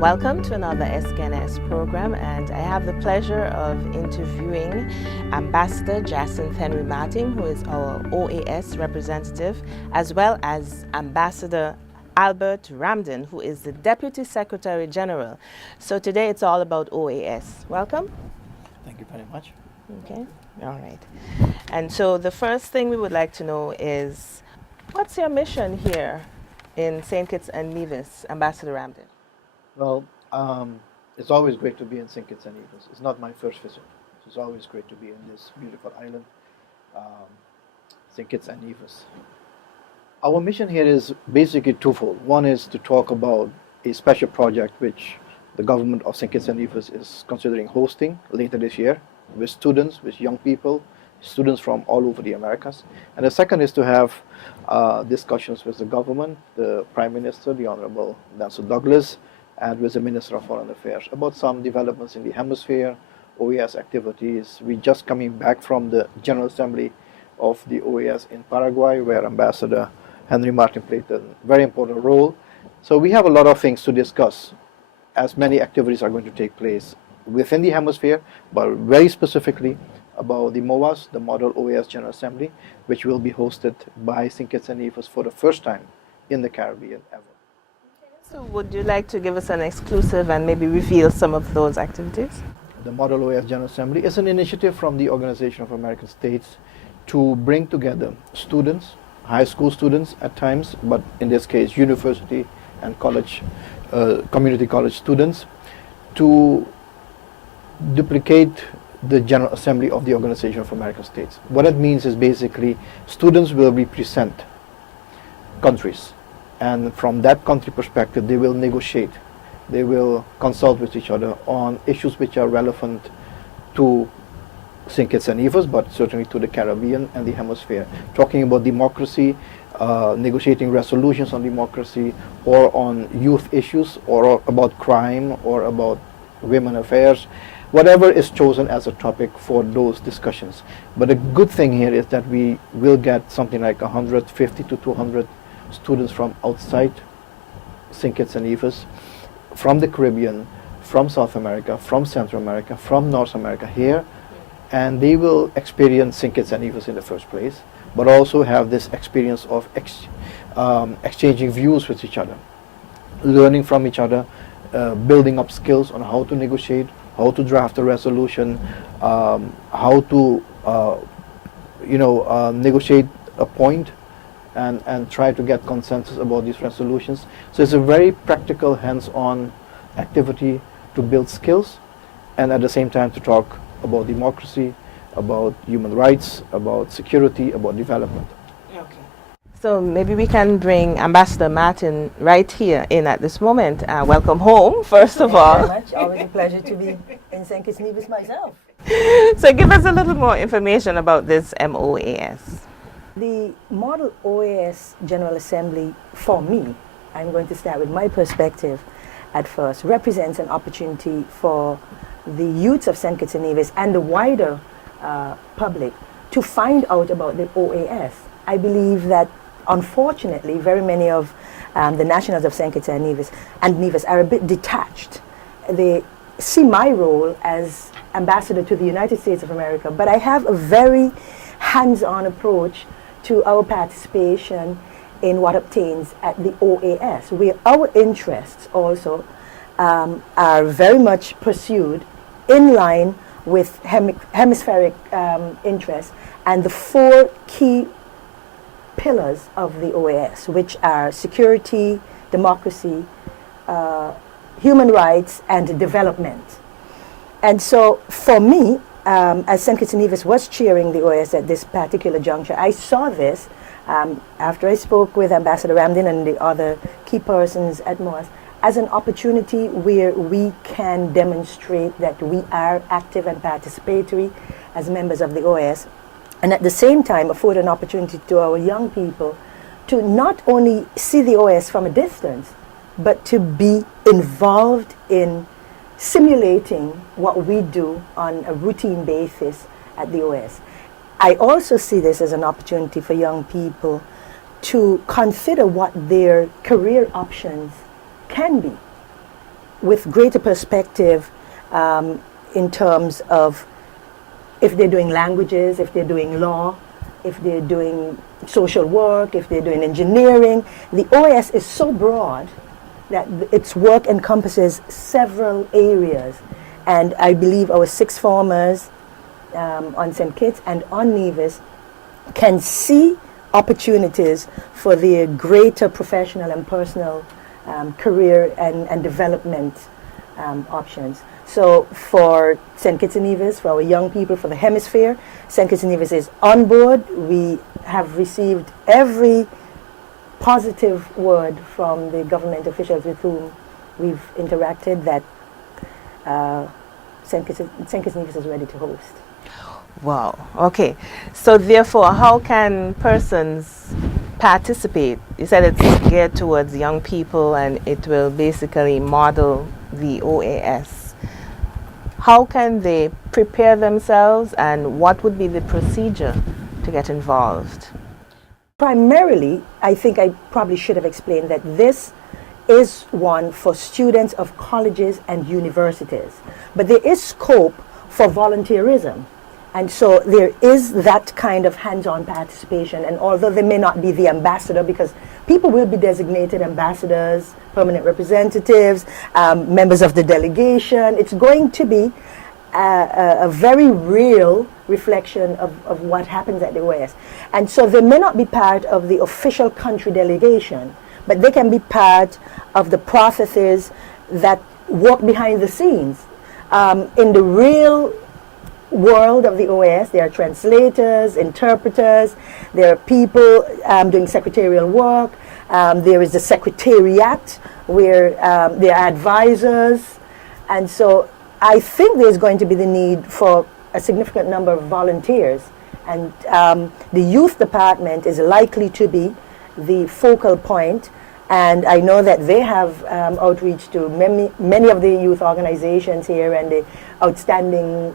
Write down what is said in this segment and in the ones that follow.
Welcome to another SKNS program, and I have the pleasure of interviewing Ambassador Jacinth Henry Martin, who is our OAS representative, as well as Ambassador Albert Ramden, who is the Deputy Secretary General. So today it's all about OAS. Welcome. Thank you very much. Okay, all right. And so the first thing we would like to know is, what's your mission here in St. Kitts and Nevis, Ambassador Ramden? Well, it's always great to be in St. Kitts and Nevis. It's not my first visit. It's always great to be in this beautiful island, St. Kitts and Nevis. Our mission here is basically twofold. One is to talk about a special project which the government of St. Kitts and Nevis is considering hosting later this year with students, with young people, students from all over the Americas. And the second is to have discussions with the government, the Prime Minister, the Honorable Nancy Douglas, and with the Minister of Foreign Affairs about some developments in the hemisphere, OAS activities. We're just coming back from the General Assembly of the OAS in Paraguay, where Ambassador Henry Martin played a very important role. So we have a lot of things to discuss, as many activities are going to take place within the hemisphere, but very specifically about the MOAS, the Model OAS General Assembly, which will be hosted by St. Kitts and Nevis for the first time in the Caribbean ever. So would you like to give us an exclusive and maybe reveal some of those activities? The Model OAS General Assembly is an initiative from the Organization of American States to bring together students, high school students at times, but in this case university and college, community college students, to duplicate the General Assembly of the Organization of American States. What it means is basically students will represent countries, and from that country perspective they will negotiate, they will consult with each other on issues which are relevant to St. Kitts and Nevis, but certainly to the Caribbean and the hemisphere, talking about democracy, negotiating resolutions on democracy, or on youth issues, or about crime, or about women affairs, whatever is chosen as a topic for those discussions. But the good thing here is that we will get something like 150 to 200 students from outside St. Kitts and Nevis, from the Caribbean, from South America, from Central America, from North America here, and they will experience St. Kitts and Nevis in the first place, but also have this experience of exchanging views with each other, learning from each other, building up skills on how to negotiate, how to draft a resolution, how to negotiate a point and try to get consensus about these resolutions. So it's a very practical, hands-on activity to build skills, and at the same time to talk about democracy, about human rights, about security, about development. Okay. So maybe we can bring Ambassador Martin right here in at this moment. Welcome home, first of all. Thank you very much. Always a pleasure to be in St. Kitts and Nevis myself. So give us a little more information about this MOAS. The Model OAS General Assembly, for me, I'm going to start with my perspective at first, represents an opportunity for the youths of St. Kitts and Nevis and the wider public to find out about the OAS. I believe that, unfortunately, very many of the nationals of St. Kitts and Nevis are a bit detached. They see my role as ambassador to the United States of America, but I have a very hands-on approach to our participation in what obtains at the OAS, where our interests also are very much pursued in line with hemispheric interests and the four key pillars of the OAS, which are security, democracy, human rights, and development. And so for me, as St. Kitts and Nevis was chairing the OAS at this particular juncture, I saw this after I spoke with Ambassador Ramden and the other key persons at MOAS as an opportunity where we can demonstrate that we are active and participatory as members of the OAS, and at the same time afford an opportunity to our young people to not only see the OAS from a distance, but to be involved in simulating what we do on a routine basis at the OAS. I also see this as an opportunity for young people to consider what their career options can be. with greater perspective in terms of if they're doing languages, if they're doing law, if they're doing social work, if they're doing engineering. The OAS is so broad that its work encompasses several areas. And I believe our sixth formers on St. Kitts and on Nevis can see opportunities for their greater professional and personal career and development options. So for St. Kitts and Nevis, for our young people, for the hemisphere, St. Kitts and Nevis is on board. We have received every positive word from the government officials with whom we've interacted that St. Kitts and Nevis is ready to host. Wow. Okay. So therefore, how can persons participate? You said it's geared towards young people and it will basically model the OAS. How can they prepare themselves and what would be the procedure to get involved? Primarily, I think I probably should have explained that this is one for students of colleges and universities. But there is scope for volunteerism. And so there is that kind of hands-on participation. And although they may not be the ambassador, because people will be designated ambassadors, permanent representatives, members of the delegation, it's going to be a very real reflection of what happens at the OAS. And so they may not be part of the official country delegation, but they can be part of the processes that work behind the scenes. In the real world of the OAS, there are translators, interpreters, there are people doing secretarial work, there is the secretariat where there are advisors, and so I think there's going to be the need for a significant number of volunteers, and the youth department is likely to be the focal point, and I know that they have outreach to many of the youth organizations here and the outstanding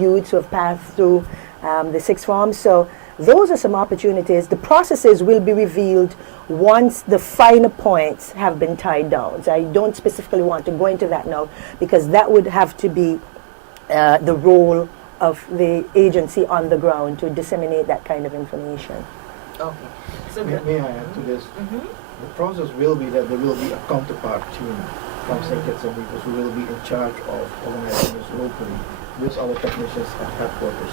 youths who have passed through the sixth form. So those are some opportunities. The processes will be revealed once the finer points have been tied down. So I don't specifically want to go into that now because that would have to be the role of the agency on the ground to disseminate that kind of information. Okay. So may I add to this? The process will be that there will be a counterpart team from St. Kitts and Nevis who will be in charge of organizing this locally with our technicians at headquarters.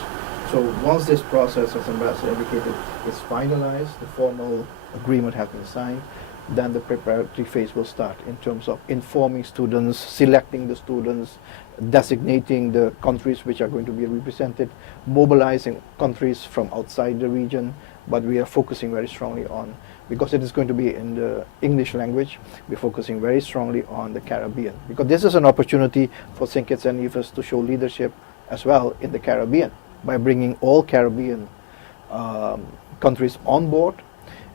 So once this process, as Ambassador indicated, is finalized, the formal agreement has been signed, then the preparatory phase will start in terms of informing students, selecting the students, designating the countries which are going to be represented, mobilizing countries from outside the region, but we are focusing very strongly on, because it is going to be in the English language, we're focusing very strongly on the Caribbean, because this is an opportunity for St. Kitts and Nevis to show leadership as well in the Caribbean by bringing all Caribbean countries on board.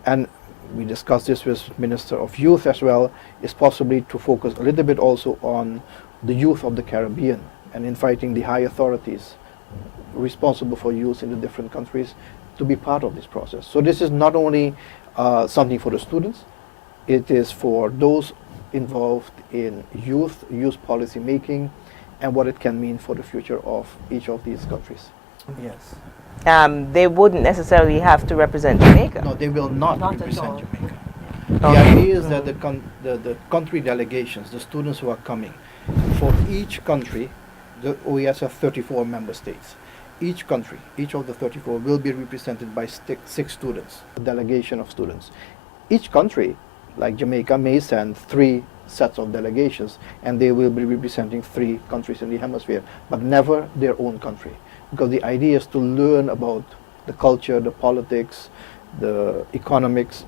And we discussed this with Minister of Youth as well, is possibly to focus a little bit also on the youth of the Caribbean and inviting the high authorities responsible for youth in the different countries to be part of this process. So this is not only something for the students, it is for those involved in youth policy making and what it can mean for the future of each of these countries. Yes. They wouldn't necessarily have to represent Jamaica. No, they will not Not at represent all. Jamaica. Okay. The idea is that the country delegations, the students who are coming, for each country, the OAS have 34 member states. Each country, each of the 34 will be represented by 6 students, a delegation of students. Each country, like Jamaica, may send 3 sets of delegations, and they will be representing 3 countries in the hemisphere, but never their own country. Because the idea is to learn about the culture, the politics, the economics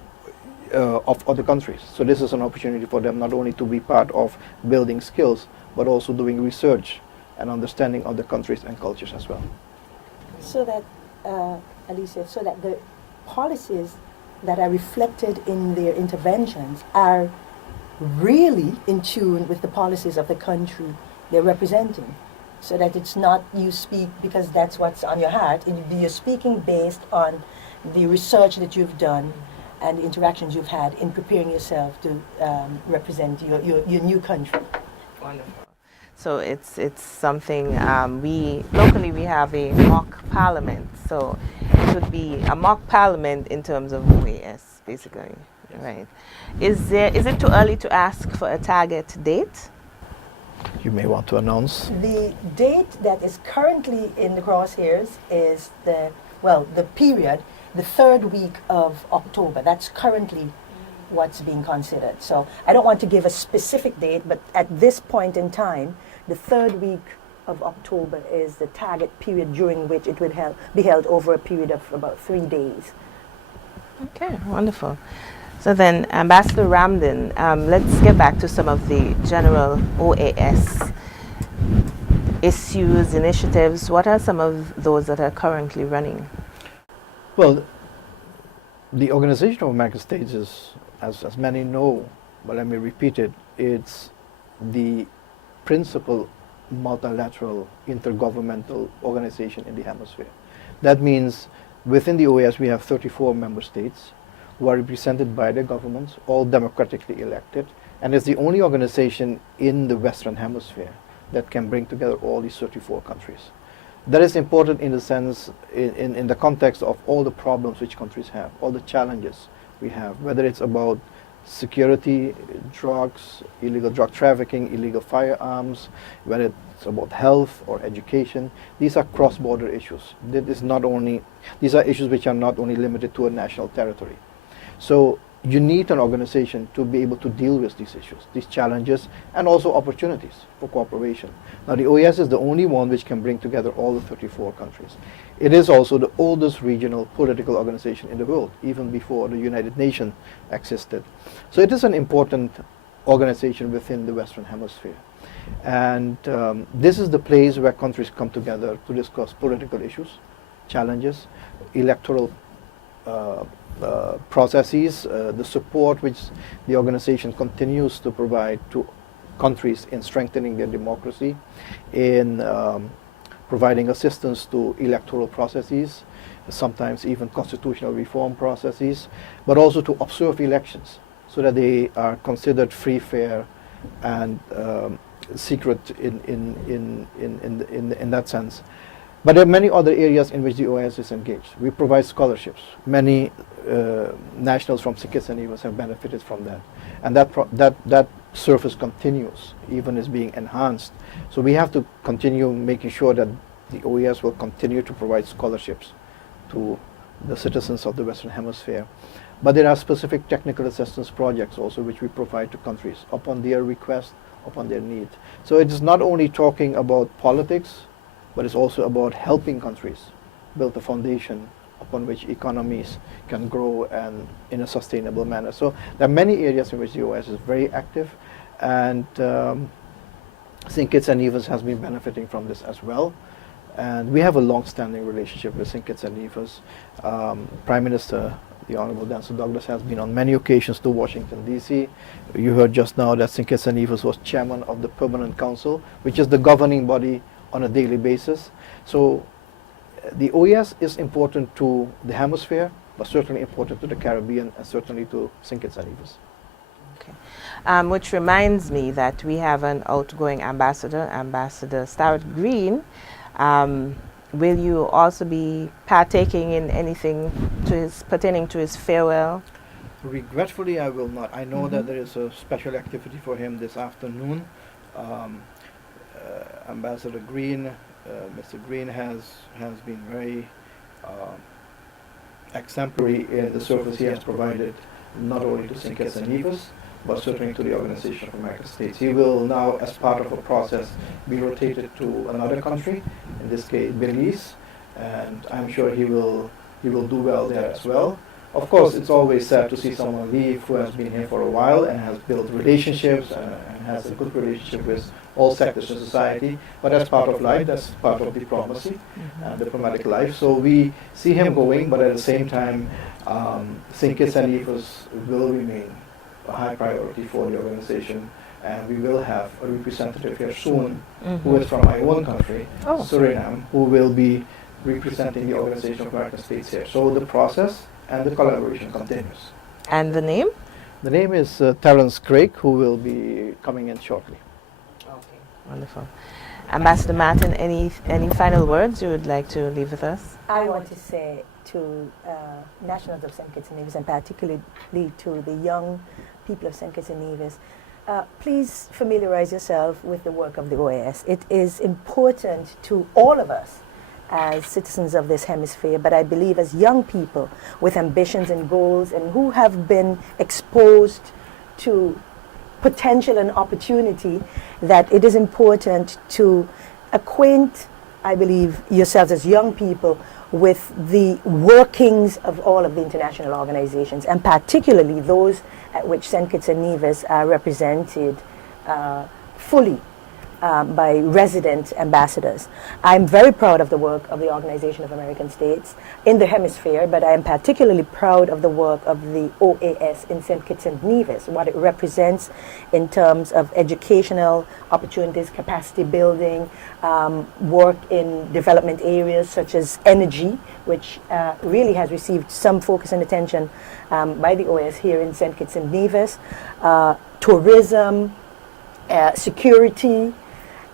of other countries. So this is an opportunity for them not only to be part of building skills, but also doing research and understanding of the countries and cultures as well. So that, Alicia, so that the policies that are reflected in their interventions are really in tune with the policies of the country they're representing. So that it's not you speak because that's what's on your heart. You're speaking based on the research that you've done and the interactions you've had in preparing yourself to represent your new country. Wonderful. So it's something we locally we have a mock parliament. So it would be a mock parliament in terms of OAS, basically, Yes. right? Is it too early to ask for a target date? You may want to announce. The date that is currently in the crosshairs is the period, the third week of October. That's currently what's being considered. So I don't want to give a specific date, but at this point in time, the third week of October is the target period during which it would be held over a period of about 3 days. Okay, wonderful. So then, Ambassador Ramden, let's get back to some of the general OAS issues, initiatives. What are some of those that are currently running? Well, the Organization of American States is, as many know, but let me repeat it, it's the principal multilateral intergovernmental organization in the hemisphere. That means within the OAS we have 34 member states who are represented by their governments, all democratically elected, and it's the only organization in the Western Hemisphere that can bring together all these 34 countries. That is important in the sense, in the context of all the problems which countries have, all the challenges we have, whether it's about security, drugs, illegal drug trafficking, illegal firearms, whether it's about health or education. These are cross-border issues. These are issues which are not only limited to a national territory. So you need an organization to be able to deal with these issues, these challenges, and also opportunities for cooperation. Now the OAS is the only one which can bring together all the 34 countries. It is also the oldest regional political organization in the world, even before the United Nations existed. So it is an important organization within the Western Hemisphere. And this is the place where countries come together to discuss political issues, challenges, electoral processes, the support which the organization continues to provide to countries in strengthening their democracy, in providing assistance to electoral processes, sometimes even constitutional reform processes, but also to observe elections so that they are considered free, fair, and secret in that sense. But there are many other areas in which the OAS is engaged. We provide scholarships. Many nationals from St. Kitts and Nevis have benefited from that. And that service continues, even is being enhanced. So we have to continue making sure that the OAS will continue to provide scholarships to the citizens of the Western Hemisphere. But there are specific technical assistance projects also which we provide to countries upon their request, upon their need. So it is not only talking about politics, but it's also about helping countries build a foundation upon which economies can grow and in a sustainable manner. So there are many areas in which the OAS is very active, and St. Kitts and Nevis has been benefiting from this as well. And we have a long-standing relationship with St. Kitts and Nevis. Prime Minister, the Honorable Denzel Douglas, has been on many occasions to Washington, D.C. You heard just now that St. Kitts and Nevis was chairman of the Permanent Council, which is the governing body on a daily basis. So the OAS is important to the hemisphere, but certainly important to the Caribbean and certainly to St. Kitts and Nevis. Okay. Which reminds me that we have an outgoing ambassador, Ambassador Starrett Green. Will you also be partaking in anything pertaining to his farewell? Regretfully, I will not. I know that there is a special activity for him this afternoon. Ambassador Green, Mr. Green has been very exemplary in the service he has provided, not only to St. Kitts and Nevis, but certainly to the Organization of American States. He will now, as part of a process, be rotated to another country, in this case Belize, and I'm sure he will do well there as well. Of course, it's always sad to see someone leave who has been here for a while and has built relationships and has a good relationship with all sectors of society, but that's part of life, that's part of diplomacy and diplomatic life. So we see him going, but at the same time, St. Kitts and Nevis will remain a high priority for the organization, and we will have a representative here soon who is from my own country, Suriname, who will be representing the Organization of American States here. So the process and the collaboration continues. And the name? The name is Terence Craig, who will be coming in shortly. Okay. Wonderful. Ambassador Martin, any final words you would like to leave with us? I want to say to nationals of St. Kitts and Nevis, and particularly to the young people of St. Kitts and Nevis, please familiarize yourself with the work of the OAS. It is important to all of us as citizens of this hemisphere, but I believe as young people with ambitions and goals and who have been exposed to potential and opportunity, that it is important to acquaint, I believe, yourselves as young people with the workings of all of the international organizations, and particularly those at which St. Kitts and Nevis are represented fully by resident ambassadors. I'm very proud of the work of the Organization of American States in the hemisphere, but I am particularly proud of the work of the OAS in St. Kitts and Nevis, what it represents in terms of educational opportunities, capacity building, work in development areas such as energy, which really has received some focus and attention by the OAS here in St. Kitts and Nevis, tourism, security.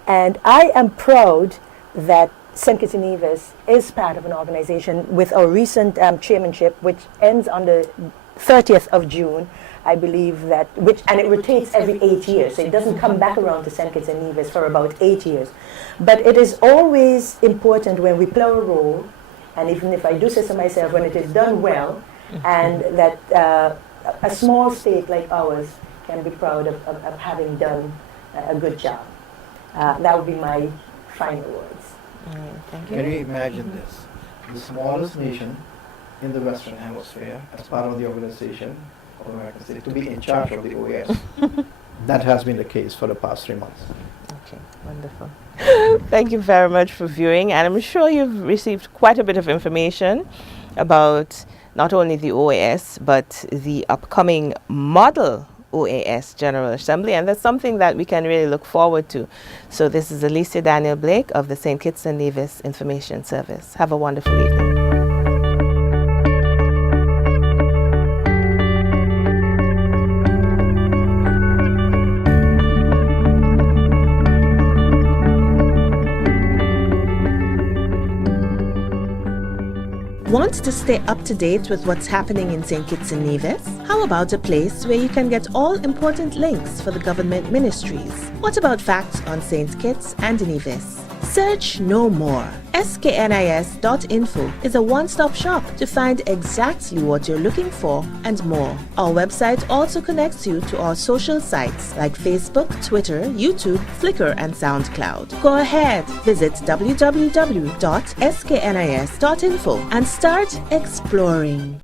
And I am proud that St. Kitts and Nevis is part of an organization with our recent chairmanship, which ends on the 30th of June, I believe that, and it rotates every 8 years, so it doesn't come back around to St. Kitts and Nevis for about 8 years. But it is always important when we play a role, and even if I do say so myself, when it is done well, and that a small state like ours can be proud of having done a good job. That would be my final words. Thank you. Can you imagine this? The smallest nation in the Western Hemisphere, as part of the Organization of American States, to be in charge of the OAS. That has been the case for the past 3 months. Okay, wonderful. Thank you very much for viewing, and I'm sure you've received quite a bit of information about not only the OAS, but the upcoming model OAS General Assembly, and that's something that we can really look forward to. So this is Alicia Daniel Blake of the St. Kitts and Nevis Information Service. Have a wonderful evening. Want to stay up to date with what's happening in St. Kitts and Nevis? How about a place where you can get all important links for the government ministries? What about facts on St. Kitts and Nevis? Search no more. sknis.info is a one-stop shop to find exactly what you're looking for and more. Our website also connects you to our social sites like Facebook, Twitter, YouTube, Flickr, and SoundCloud. Go ahead, visit www.sknis.info and start exploring.